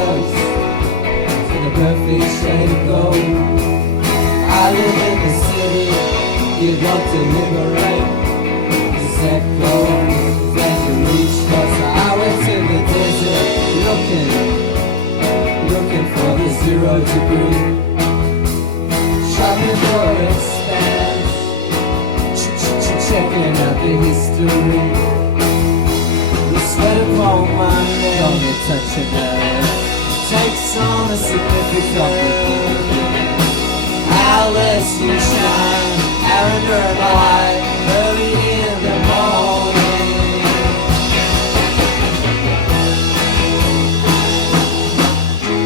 close to the perfect shade of gold. I live in the city, you want to liberate. You set goals and you reach closer. I went to the desert looking for the 0 degree. Shopping for expanse, checking out the history. The sweat upon my neck, on the touching earth takes on a significance. I'll let you shine, Arender and I, early in the morning.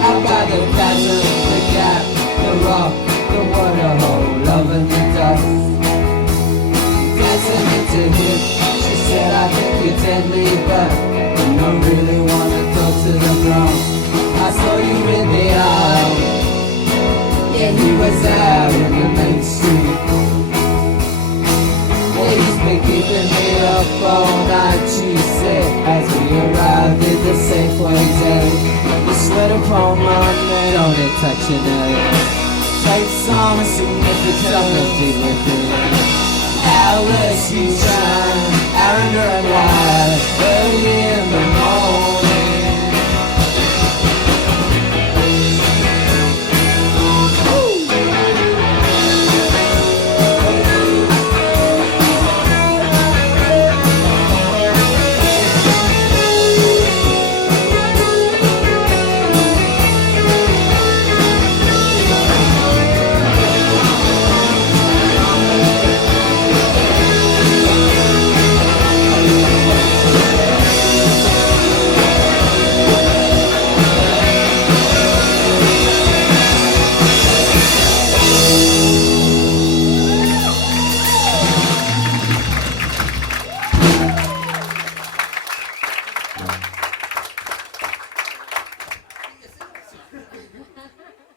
Out by the chasm, the gap, the rock, the waterhole, loving the dust. Dancing into him, she said, I think you're deadly, but you don't really want to go to the throne. I saw you in the aisle, yeah, he was out in the main street. Yeah, he's been keeping me up all night, she said, as we arrived at the Safeway day. The sweat upon my neck, on it touching her. Takes on a significance with it. Alice, you shine, Arender and Wyatt, early in the morning.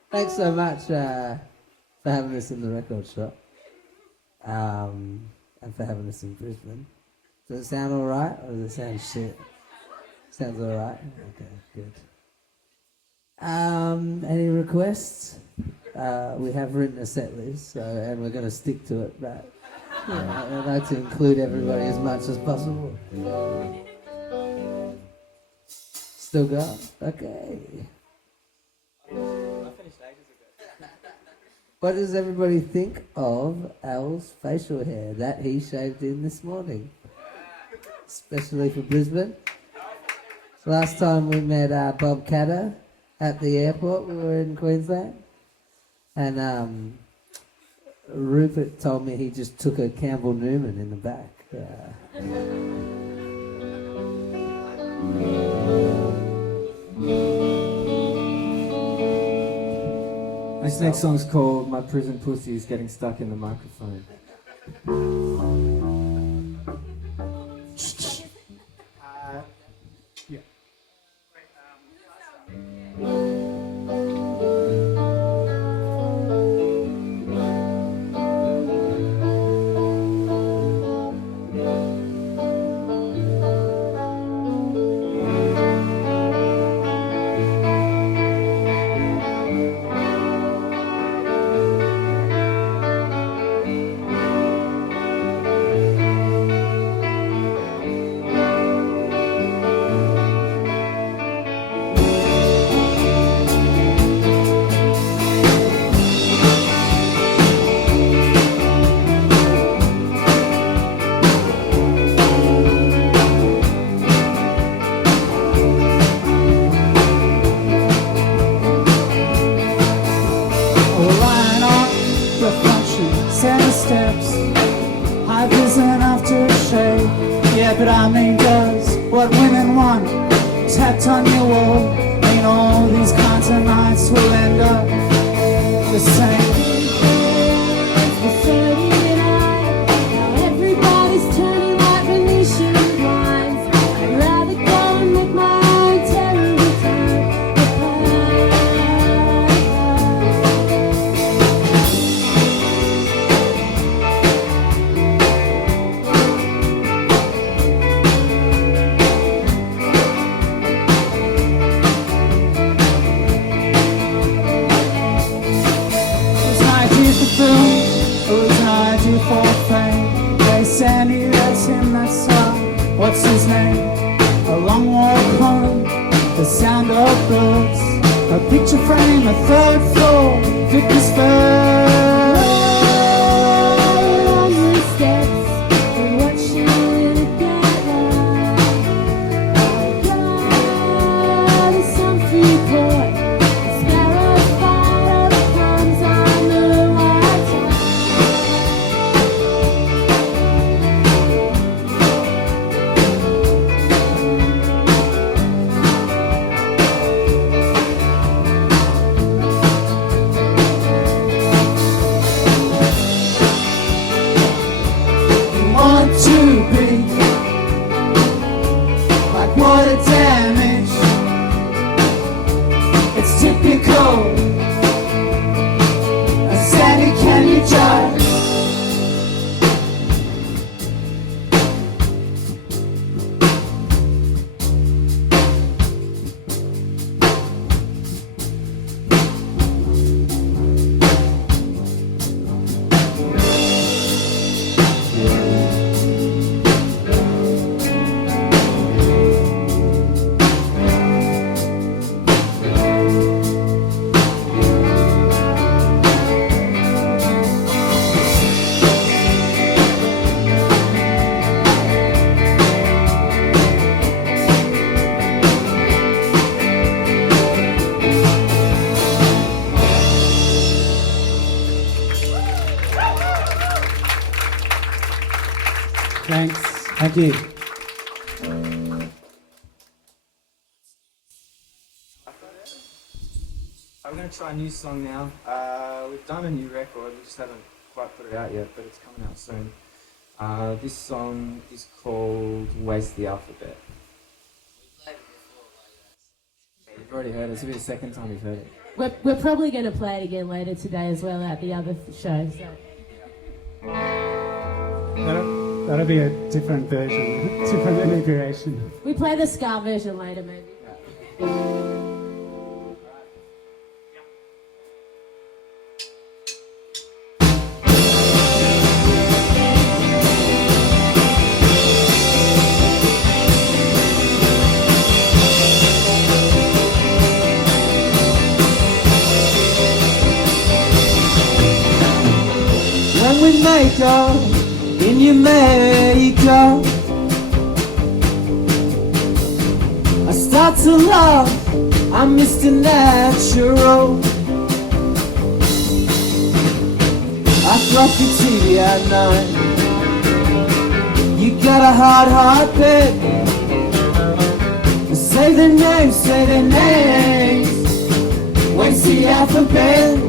Thanks so much for having us in the record shop, and for having us in Brisbane. Does it sound all right, or does it sound shit? Sounds all right. Okay, good. Any requests? We have written a set list, and we're going to stick to it. But I'd like to include everybody as much as possible. Still going? Okay. What does everybody think of Al's facial hair that he shaved in this morning? Especially for Brisbane. Last time we met Bob Catter at the airport, we were in Queensland. And Rupert told me he just took a Campbell Newman in the back. This next song's called My Prison Pussy is Getting Stuck in the Microphone. Yeah. But I mean, does what women want tapped on your wall mean all these kinds of nights will end up the same? Everybody's turning like Venetian blinds. I'd rather go and make my own terrible time. before fame. Hey Sandy, that's him, that's what's his name? A long walk home, the sound of birds, a picture frame, a third floor, Victor's first. On the steps, and watching it together. God, there's some free port. The sparrow fire comes on the white top. Want to be like water damage. It's typical. Sandy, can you judge? Thanks. Thank you. I'm going to try a new song now. We've done a new record, we just haven't quite put it out yet, but it's coming out soon. This song is called Waste the Alphabet. You've already heard it, this will be the second time you've heard it. We're probably going to play it again later today as well at the other shows. So. That'll be a different version, different inebriation. We play the ska version later, maybe. When we make up in your makeup, I start to laugh, I'm Mr. Natural. I fluff your TV at night, you got a hard heartbeat. Say their names, waste the alphabet.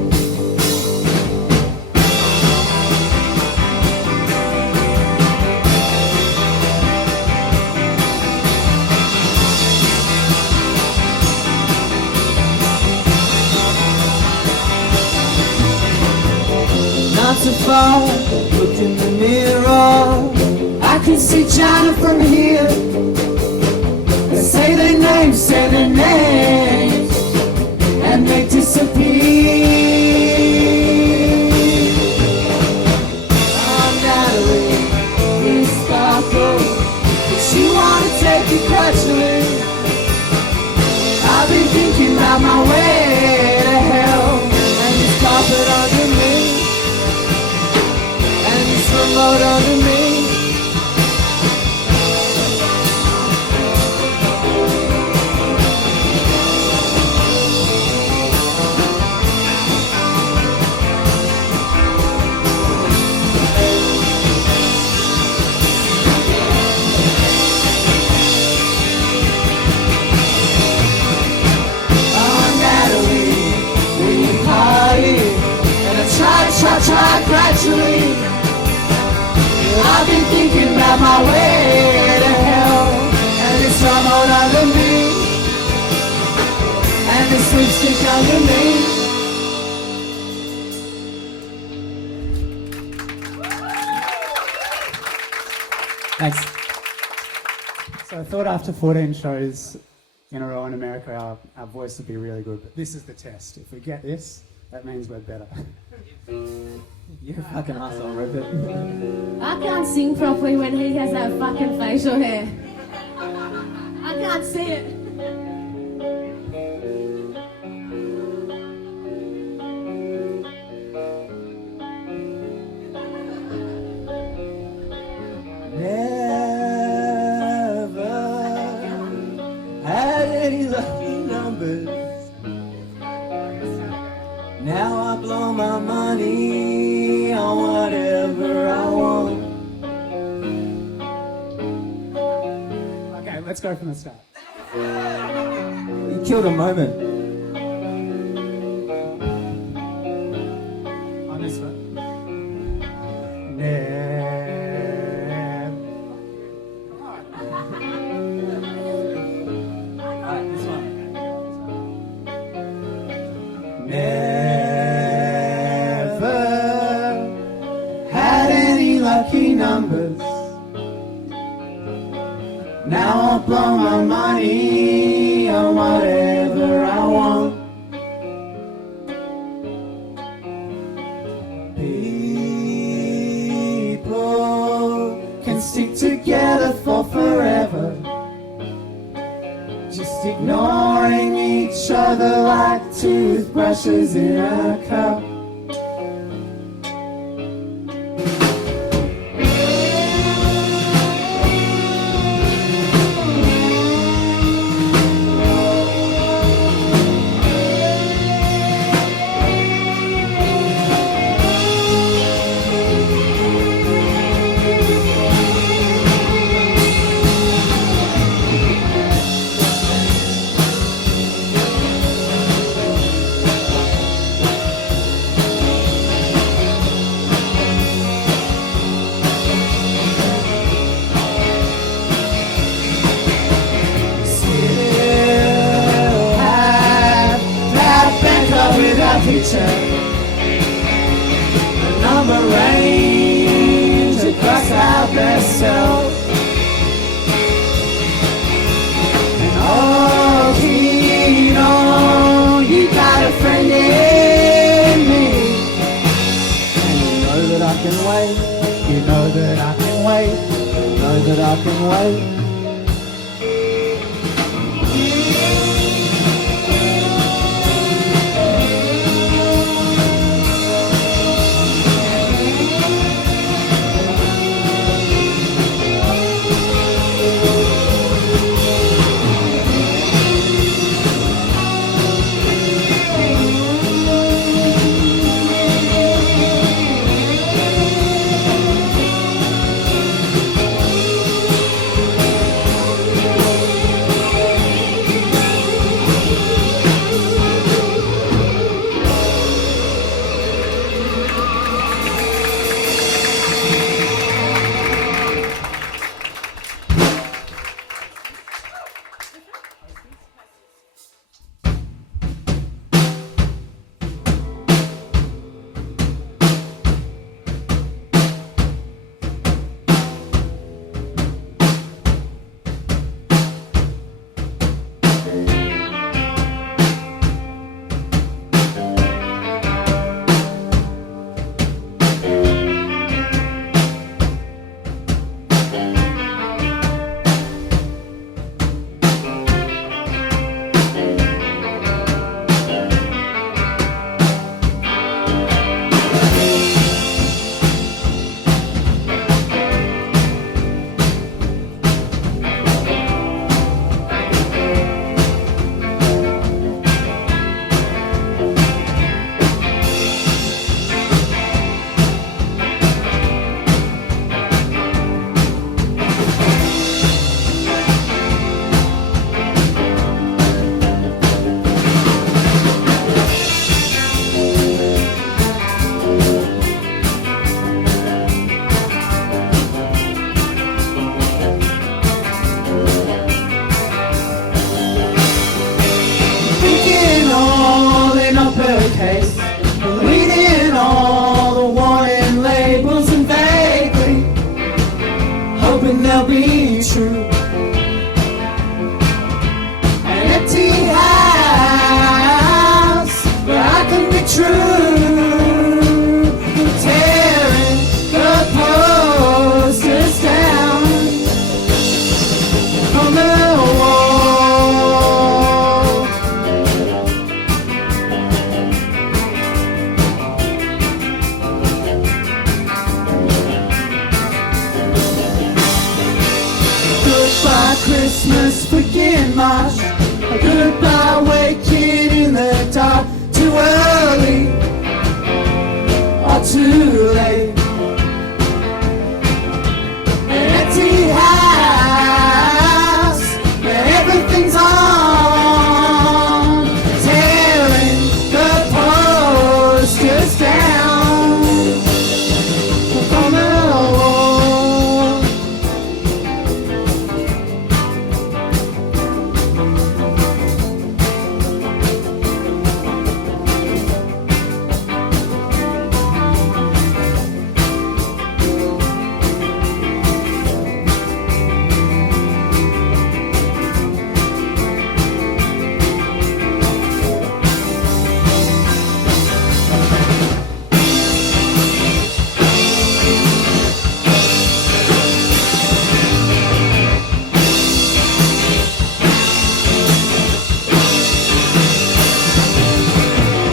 Not so far, look in the mirror, I can see China from here. They say their names, and they disappear. Oh, Natalie, you sparkle, but you wanna take it gradually. I've been thinking about my way to hell, and this carpet under me, and this remote under me. Try gradually. I've been thinking about my way to hell, and it's remote under me, and this lipstick under me. Thanks. So I thought after 14 shows in a row in America, our voice would be really good, but this is the test. If we get this, that means we're better. You're a fucking asshole, Rupert. I can't sing properly when he has that fucking facial hair. I can't see it. Never had any lucky numbers. Now I blow my money on whatever I want. Okay, let's go from the start. You killed a moment. On this one. Alright, this one. Never had any lucky numbers. Now I'll blow my money on whatever I want. People can stick together for forever, just ignoring each other like toothbrushes in a cup. Picture the number range across our best self, and oh, Kino, you got a friend in me, and you know that I can wait, you know that I can wait, you know that I can wait. Christmas begin March. A goodbye waking in the dark. Too early or too late. An empty house where everything's on. Tearing the posters down from the wall.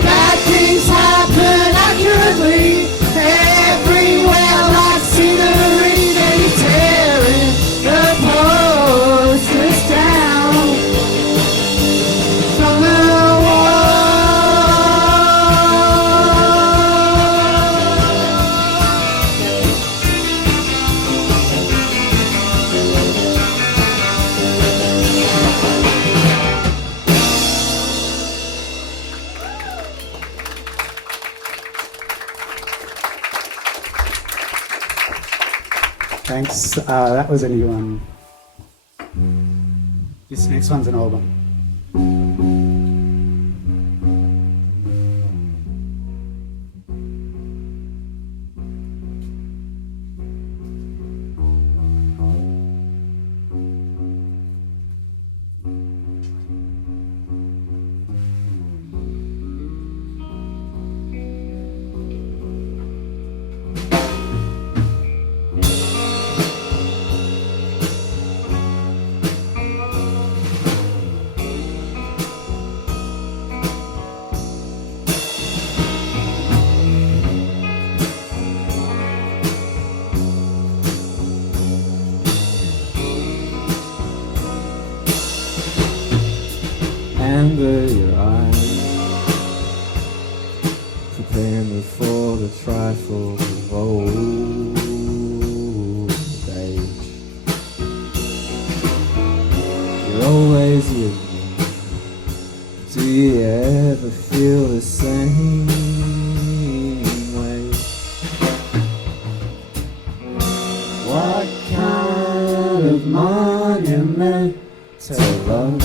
Bad things happen accurately everywhere like scenery. They tearing the posters down from the Thanks. That was a new one. This next one's an old one. Amber, your eyes prepare me for the trifles of old age. You're always with me. Do you ever feel the same way? What kind of monument to love?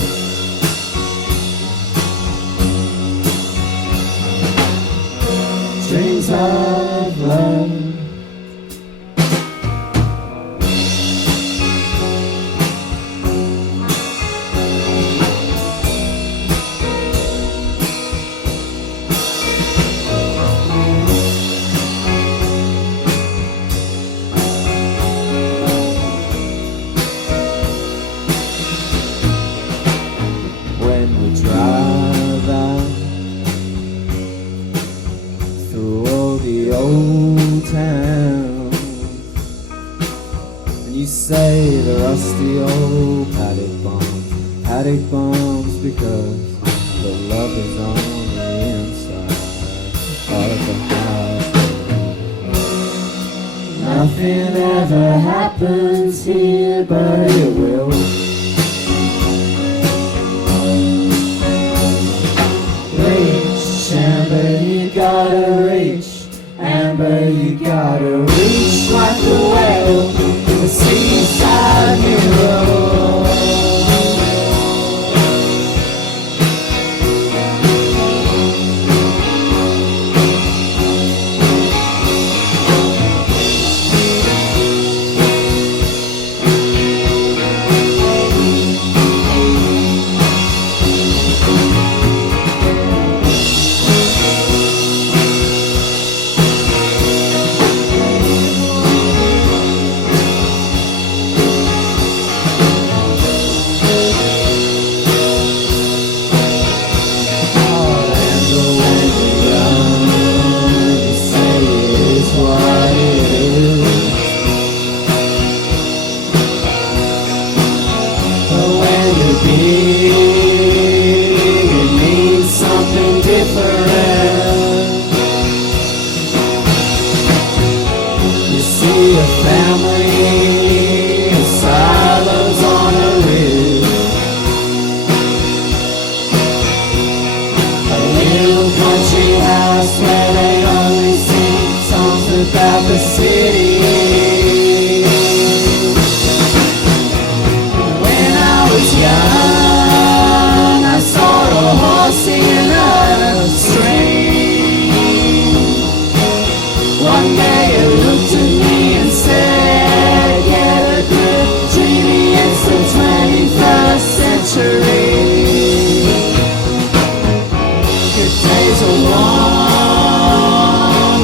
Strings of love. When we drive out through all the old towns, and you say the rusty old paddock bombs, because the love is on the inside of the house. Nothing ever happens here, but it will. Reach, Amber, you gotta reach. Amber, you gotta reach like the whale in the seaside mirror. see a family in silos on a ridge. A little country house where they only sing songs about the city. When I was young, I saw a horse singing a string. One day it looked at me and said, get a grip, Trini, it's the 21st century. Good days are warm,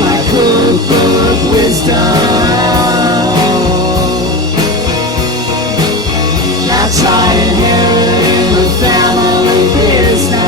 like cookbook wisdom. Now try inheriting the family business.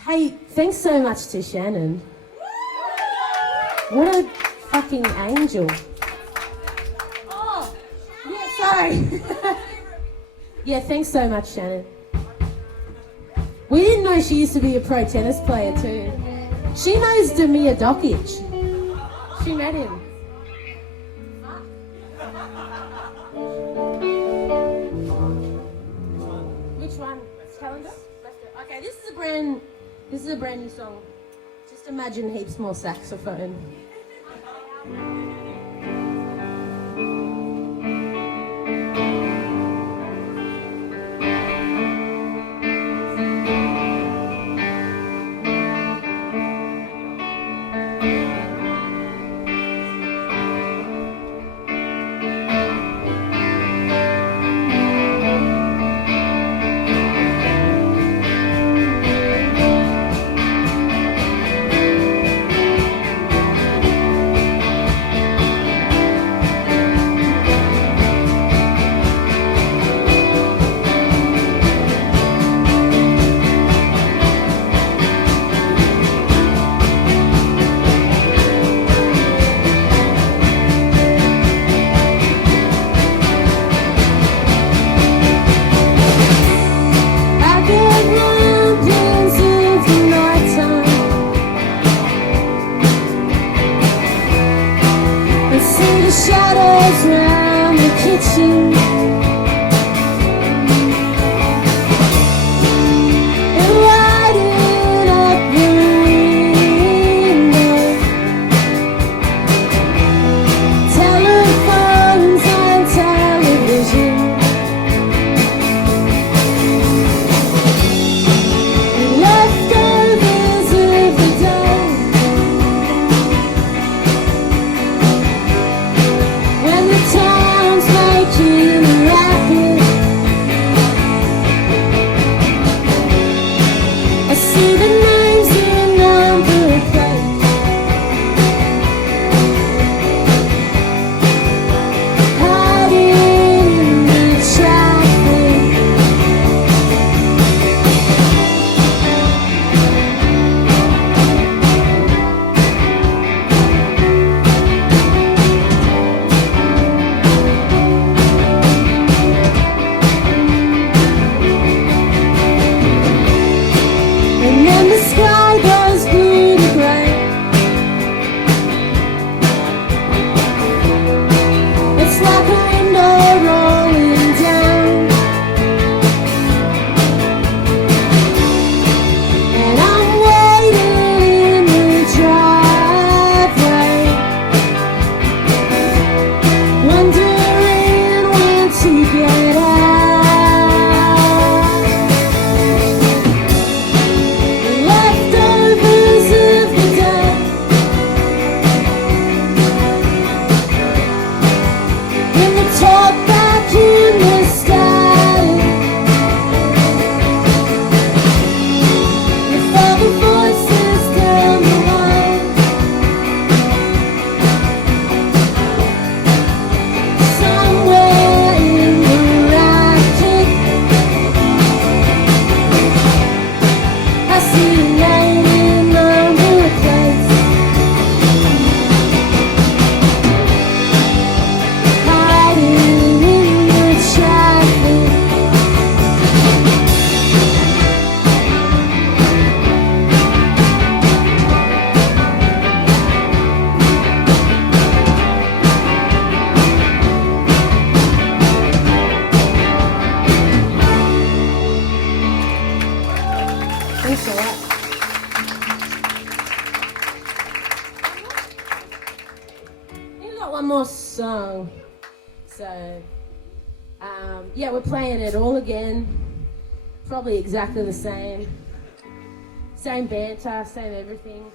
Hey, thanks so much to Shannon. What a fucking angel. Oh, yeah, sorry. Yeah, thanks so much, Shannon. We didn't know she used to be a pro tennis player too. She knows Demir Dokic. She met him. Which one? Calendar? Okay, this is a brand new song. Just imagine heaps more saxophone. When the town's making talk back in the static. With all the voices down the line, somewhere in the racket, I see your name in number plates, hiding in the traffic. Thanks a lot. We've got one more song. So, yeah, we're playing it all again. Probably exactly the same. Same banter, same everything.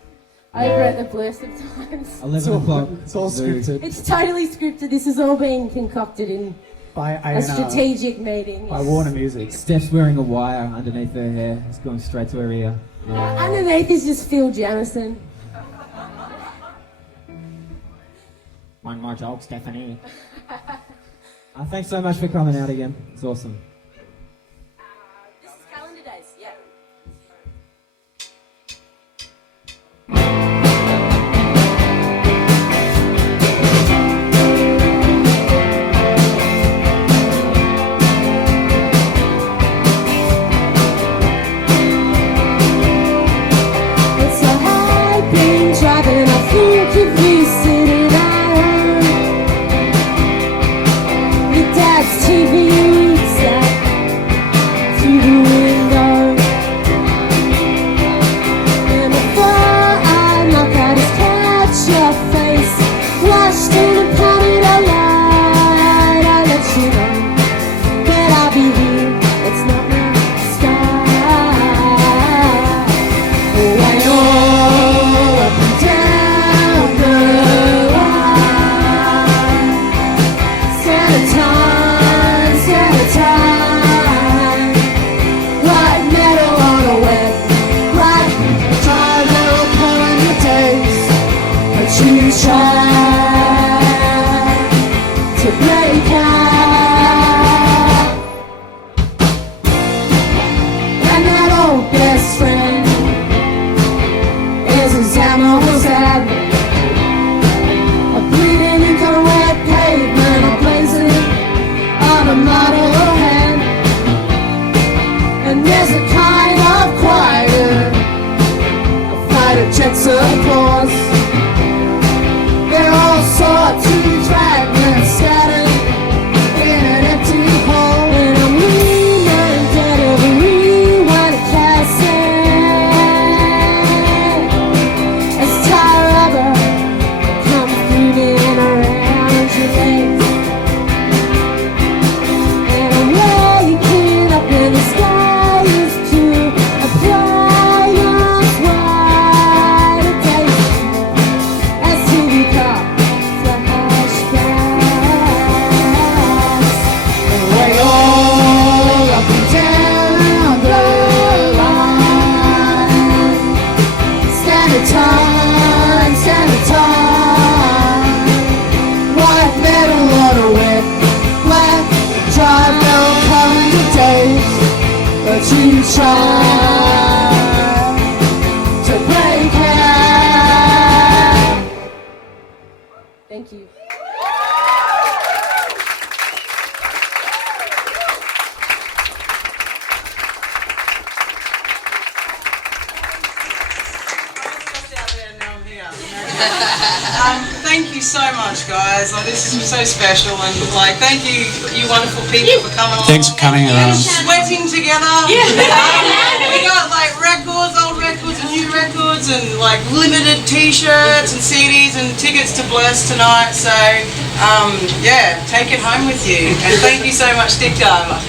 Over at the Blurst of Times. 11 o'clock. It's all scripted It's totally scripted. This has all been concocted in by a strategic meeting. by Warner Music. Steph's wearing a wire underneath her hair. It's going straight to her ear. Underneath is just Phil Jamison. One more joke, Stephanie. Thanks so much for coming out again. It's awesome. This is Calendar Days, yeah. It's a high beam driving, I think you've visited Ireland. Your dad's TV set through the window, and before I knock out his catch your face, washed in a planet of light, I let you know that I'll be here. It's not my style. When you're up and down the line, sanitize. White metal on a wet black, try little pulling your taste, but you try to break out. And that old best friend is his ammo was at a bleeding ink on a wet pavement, a blazing on a model hand. And there's a kind of choir, a flight of jets applause. They're all sawtooth fragments scattered in an empty hole. And I'm reminded of a rewind cassette as tire rubber comes grooving around your legs. And I'm waking up in the sky is to apply your white taste as TV car flashbacks. And we're all up and down the line. Standard time, standard time. White metal on a wet black drive, no calendar days, but you try to break out. Thank you. Thank you so much, guys. Like, this is so special, and like, thank you, you wonderful people, for coming along. Thanks for coming around. Sweating together. We got like records, old records, and new records, and like limited T-shirts and CDs and tickets to Blurst tonight. So, yeah, take it home with you. And thank you so much, Stick Diver.